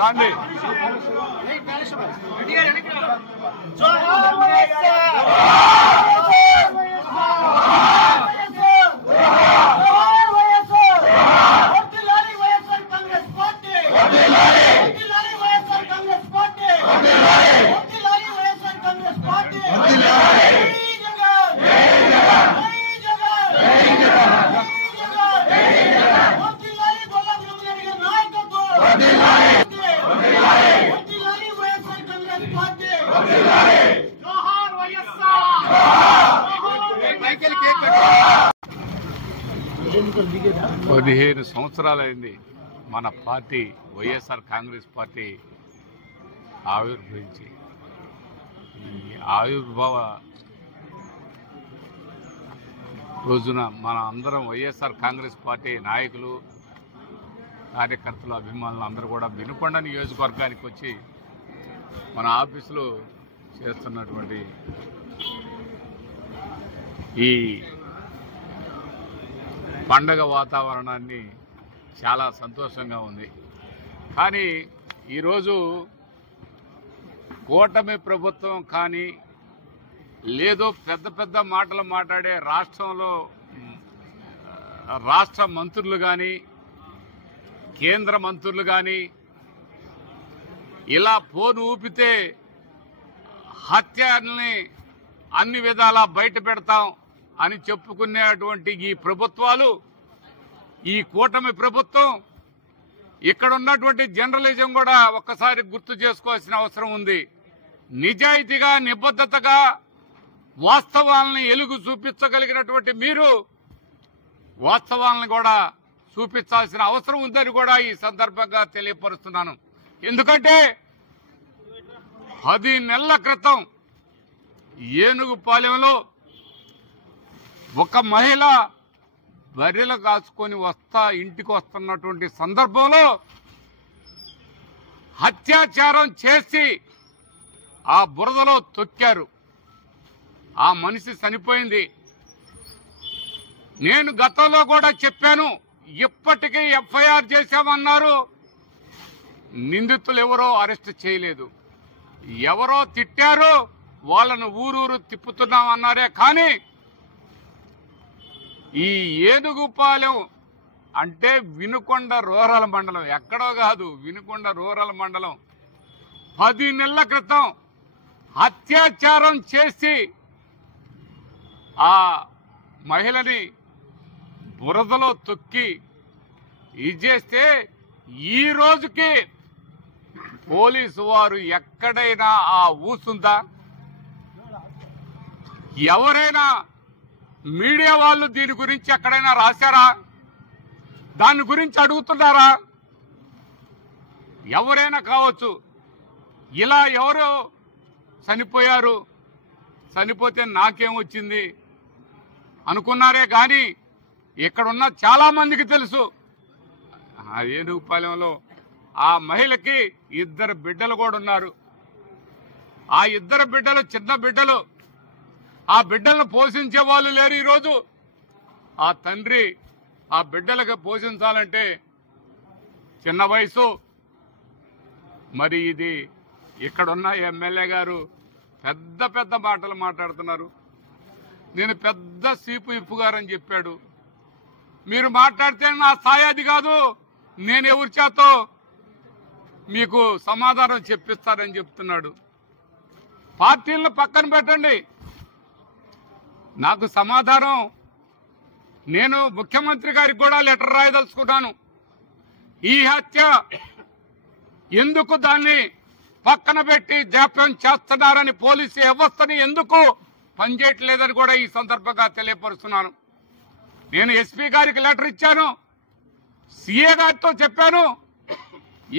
రాండి. పదిహేను సంవత్సరాలైంది మన పార్టీ వైఎస్ఆర్ కాంగ్రెస్ పార్టీ ఆవిర్భవించి. ఈ ఆవిర్భావ రోజున మన అందరం వైఎస్ఆర్ కాంగ్రెస్ పార్టీ నాయకులు, కార్యకర్తలు, అభిమానులు అందరూ కూడా వినుకొండ నియోజకవర్గానికి వచ్చి మన ఆఫీసులో చేస్తున్నటువంటి ఈ పండగ వాతావరణాన్ని చాలా సంతోషంగా ఉంది. కానీ ఈరోజు కూటమి ప్రభుత్వం కానీ లేదో పెద్ద పెద్ద మాటలు మాట్లాడే రాష్ట్ర మంత్రులు కానీ, కేంద్ర మంత్రులు కానీ ఇలా ఫోన్ ఊపితే హత్యల్ని అన్ని విధాలా బయట పెడతాం అని చెప్పుకునేటువంటి ఈ ప్రభుత్వాలు, ఈ కూటమి ప్రభుత్వం, ఇక్కడ ఉన్నటువంటి జర్నలిజం కూడా ఒక్కసారి గుర్తు చేసుకోవాల్సిన అవసరం ఉంది. నిజాయితీగా, నిబద్ధతగా వాస్తవాలను ఎలుగు చూపించగలిగినటువంటి మీరు వాస్తవాలను కూడా చూపించాల్సిన అవసరం ఉందని కూడా ఈ సందర్భంగా తెలియపరుస్తున్నాను. ఎందుకంటే 10 నెలల క్రితం ఏనుగుపాలెంలో ఒక మహిళ బర్రెలు కాచుకొని ఇంటికి వస్తున్నటువంటి సందర్భంలో అత్యాచారం చేసి ఆ బురదలో తొక్కారు. ఆ మనిషి చనిపోయింది. నేను గతంలో కూడా చెప్పాను, ఇప్పటికీ ఎఫ్ఐఆర్ చేశామన్నారు. నిందితులు ఎవరో అరెస్ట్ చేయలేదు. ఎవరో తిట్టారు, వాళ్ళను ఊరూరు తిప్పుతున్నామన్నారే. కానీ ఈ ఏనుగుపాలెం అంటే వినుకొండ రూరల్ మండలం, ఎక్కడో కాదు, వినుకొండ రూరల్ మండలం. 10 నెలల క్రితం అత్యాచారం చేసి ఆ మహిళని బురదలో తొక్కి ఇది చేస్తే ఈ రోజుకి పోలీసు వారు ఎక్కడైనా ఆ ఊసుందా? ఎవరైనా మీడియా వాళ్ళు దీని గురించి ఎక్కడైనా రాశారా? దాని గురించి అడుగుతున్నారా? ఎవరైనా కావచ్చు. ఇలా ఎవరో చనిపోయారు, చనిపోతే నాకేం వచ్చింది అనుకున్నారే. కానీ ఇక్కడున్న చాలా మందికి తెలుసు, ఆ ఏనుగుపాలెంలో ఆ మహిళకి 2 బిడ్డలు కూడా ఉన్నారు. ఆ 2 బిడ్డలు చిన్న బిడ్డలు. ఆ బిడ్డలను పోషించే వాళ్ళు లేరు. ఈరోజు ఆ తండ్రి ఆ బిడ్డలకు పోషించాలంటే చిన్న వయసు. మరి ఇది ఇక్కడున్న ఎమ్మెల్యే గారు పెద్ద పెద్ద మాటలు మాట్లాడుతున్నారు. నేను పెద్ద సీపు ఇప్పు గారని చెప్పాడు. మీరు మాట్లాడితే నా స్థాయి అది కాదు, నేను ఎవరి చేతో మీకు సమాధానం చెప్పిస్తారని చెప్తున్నాడు. పార్టీలను పక్కన పెట్టండి, నాకు సమాధానం. నేను ముఖ్యమంత్రి గారికి కూడా లెటర్ రాయదలుచుకున్నాను. ఈ హత్య ఎందుకు దాన్ని పక్కన పెట్టి జాప్యం చేస్తున్నారని, పోలీసు వ్యవస్థని ఎందుకు పనిచేయట్లేదని కూడా ఈ సందర్భంగా తెలియపరుస్తున్నాను. నేను ఎస్పీ గారికి లెటర్ ఇచ్చాను, సీఏ గారితో చెప్పాను,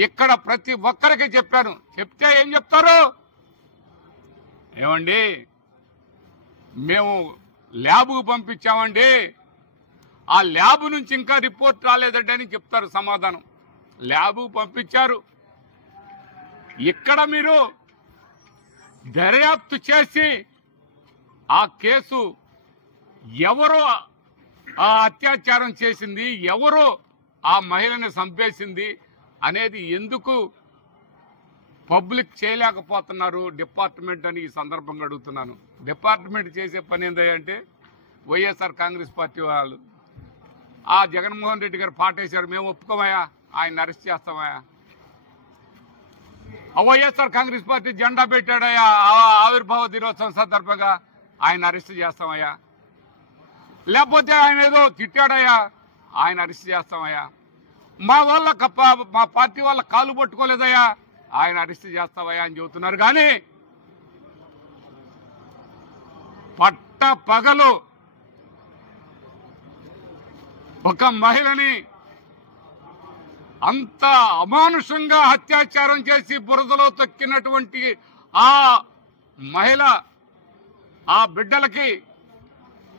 ఇక్కడ ప్రతి ఒక్కరికి చెప్పాను. చెప్తే ఏం చెప్తారు? ఏమండి మేము ల్యాబ్కు పంపించామండి, ఆ ల్యాబ్ నుంచి ఇంకా రిపోర్ట్ రాలేదండి అని చెప్తారు సమాధానం. ల్యాబ్కు పంపించారు. ఇక్కడ మీరు దర్యాప్తు చేసి ఆ కేసు ఎవరో ఆ అత్యాచారం చేసింది, ఎవరో ఆ మహిళని చంపేసింది అనేది ఎందుకు పబ్లిక్ చేయలేకపోతున్నారు డిపార్ట్మెంట్ అని ఈ సందర్భంగా అడుగుతున్నాను. డిపార్ట్మెంట్ చేసే పని ఏంటంటే వైఎస్ఆర్ కాంగ్రెస్ పార్టీ వాళ్ళు ఆ జగన్మోహన్ రెడ్డి గారు పాటేశారు, మేము ఒప్పుకోమయ్యా, ఆయన అరెస్ట్ చేస్తామయ్యా. వైఎస్ఆర్ కాంగ్రెస్ పార్టీ జెండా పెట్టాడయ్యా ఆవిర్భావ దినోత్సవం సందర్భంగా, ఆయన అరెస్ట్ చేస్తామయ్యా. లేకపోతే ఆయన ఏదో తిట్టాడయ్యా, ఆయన అరెస్ట్ చేస్తామయ్యా. మా పార్టీ వాళ్ళ కాలు పట్టుకోలేదయ్యా, ఆయన అరెస్ట్ చేస్తావయ్యా అని చెబుతున్నారు. కానీ పట్ట పగలు ఒక మహిళని అంత అమానుషంగా అత్యాచారం చేసి బురదలో తొక్కినటువంటి ఆ మహిళ, ఆ బిడ్డలకి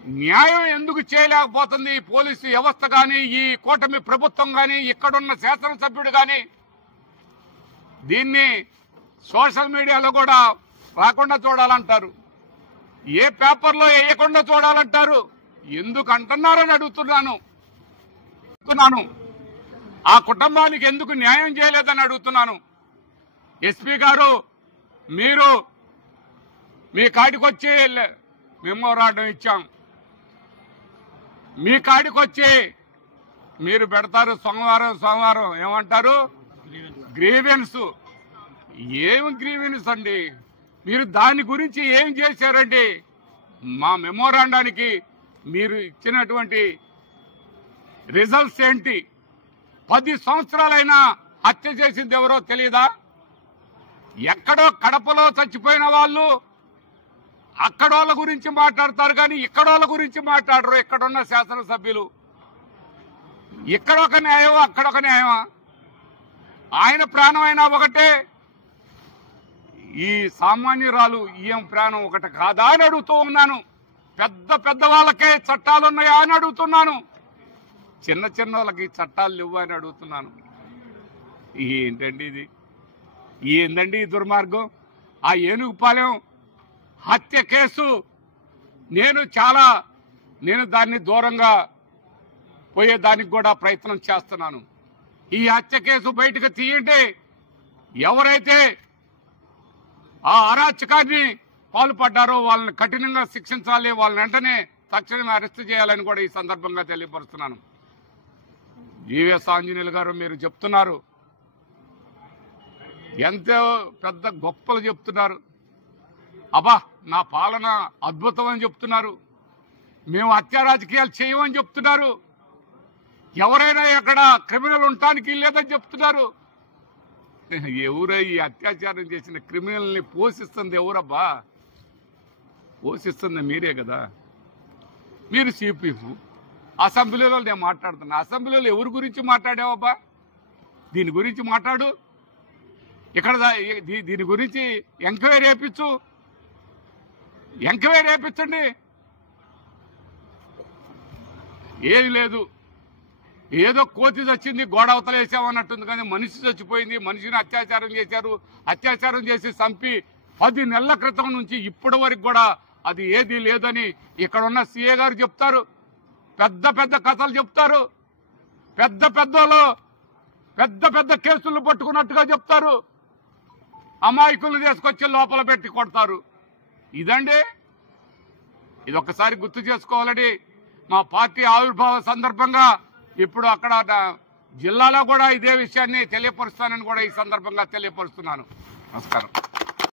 న్యాయం ఎందుకు చేయలేకపోతుంది ఈ పోలీసు వ్యవస్థ కానీ, ఈ కూటమి ప్రభుత్వం కానీ, ఇక్కడున్న శాసనసభ్యుడు కానీ? దీన్ని సోషల్ మీడియాలో కూడా రాకుండా చూడాలంటారు, ఏ పేపర్లో వేయకుండా చూడాలంటారు. ఎందుకు అంటున్నారని అడుగుతున్నాను. ఆ కుటుంబానికి ఎందుకు న్యాయం చేయలేదని అడుగుతున్నాను. ఎస్పీ గారు, మీరు మీ కాడికొచ్చి మెమోరాండం ఇచ్చాం, మీ కాడికొచ్చి మీరు పెడతారు సోమవారం ఏమంటారు గ్రీవెన్స్. ఏం గ్రీవెన్స్ అండి? మీరు దాని గురించి ఏం చేశారండి? మా మెమోరాండానికి మీరు ఇచ్చినటువంటి రిజల్ట్స్ ఏంటి? 10 సంవత్సరాలైనా హత్య చేసింది ఎవరో తెలియదా? ఎక్కడో కడపలో చచ్చిపోయిన వాళ్ళు అక్కడోళ్ళ గురించి మాట్లాడతారు కానీ ఇక్కడోళ్ళ గురించి మాట్లాడరు. ఇక్కడున్న శాసనసభ్యులు ఇక్కడొక న్యాయం అక్కడొక న్యాయమా? ఆయన ప్రాణం అయినా ఒకటే, ఈ సామాన్యురాలు ఈఎం ప్రాణం ఒకటి కాదా అని అడుగుతూ ఉన్నాను. పెద్ద వాళ్ళకే చట్టాలున్నాయా అని అడుగుతున్నాను. చిన్న వాళ్ళకి చట్టాలు లేవు అని అడుగుతున్నాను. ఏంటండి ఇది? ఏందండి ఈ దుర్మార్గం? ఆ ఏనుగుపాలెం హత్య కేసు నేను దాన్ని దూరంగా పోయేదానికి కూడా ప్రయత్నం చేస్తున్నాను. ఈ హత్య కేసు బయటకు తీయండి. ఎవరైతే ఆ అరాచకాన్ని పాల్పడ్డారో వాళ్ళని కఠినంగా శిక్షించాలి, వాళ్ళని వెంటనే తక్షణమే అరెస్ట్ చేయాలని కూడా ఈ సందర్భంగా తెలియపరుస్తున్నాను. జీవీఎస్ ఆంజనేయులు గారు, మీరు చెప్తున్నారు, ఎంతో పెద్ద గొప్పలు చెప్తున్నారు. అబ్బా నా పాలన అద్భుతం అని చెప్తున్నారు. మేము హత్యా రాజకీయాలు చేయమని చెప్తున్నారు. ఎవరైనా ఎక్కడ క్రిమినల్ ఉండటానికి లేదని చెప్తున్నారు. ఎవరై ఈ అత్యాచారం చేసిన క్రిమినల్ని పోషిస్తుంది ఎవరబ్బా? పోషిస్తుంది మీరే కదా. మీరు సిపిఎఫ్ అసెంబ్లీలో నేను మాట్లాడుతున్నా. అసెంబ్లీలో ఎవరి గురించి మాట్లాడావబ్బా? దీని గురించి మాట్లాడు. ఇక్కడ దీని గురించి ఎంక్వైరీ వేయించండి. ఏది లేదు, ఏదో కోతి చచ్చింది గోడ అవతలేసామన్నట్టుంది. కానీ మనిషి చచ్చిపోయింది, మనిషిని అత్యాచారం చేశారు. అత్యాచారం చేసి చంపి 10 నెలల క్రితం నుంచి ఇప్పటి వరకు కూడా అది ఏది లేదని ఇక్కడున్న సీఏ గారు చెప్తారు. పెద్ద కథలు చెప్తారు. పెద్ద కేసులు పట్టుకున్నట్టుగా చెప్తారు. అమాయకులు తీసుకొచ్చి లోపల పెట్టి కొడతారు. ఇదండి, ఇది ఒక్కసారి గుర్తు చేసుకోవాలని మా పార్టీ ఆవిర్భావ సందర్భంగా ఇప్పుడు అక్కడ జిల్లాలో కూడా ఇదే విషయాన్ని తెలియపరుస్తానని కూడా ఈ సందర్భంగా తెలియపరుస్తున్నాను. నమస్కారం.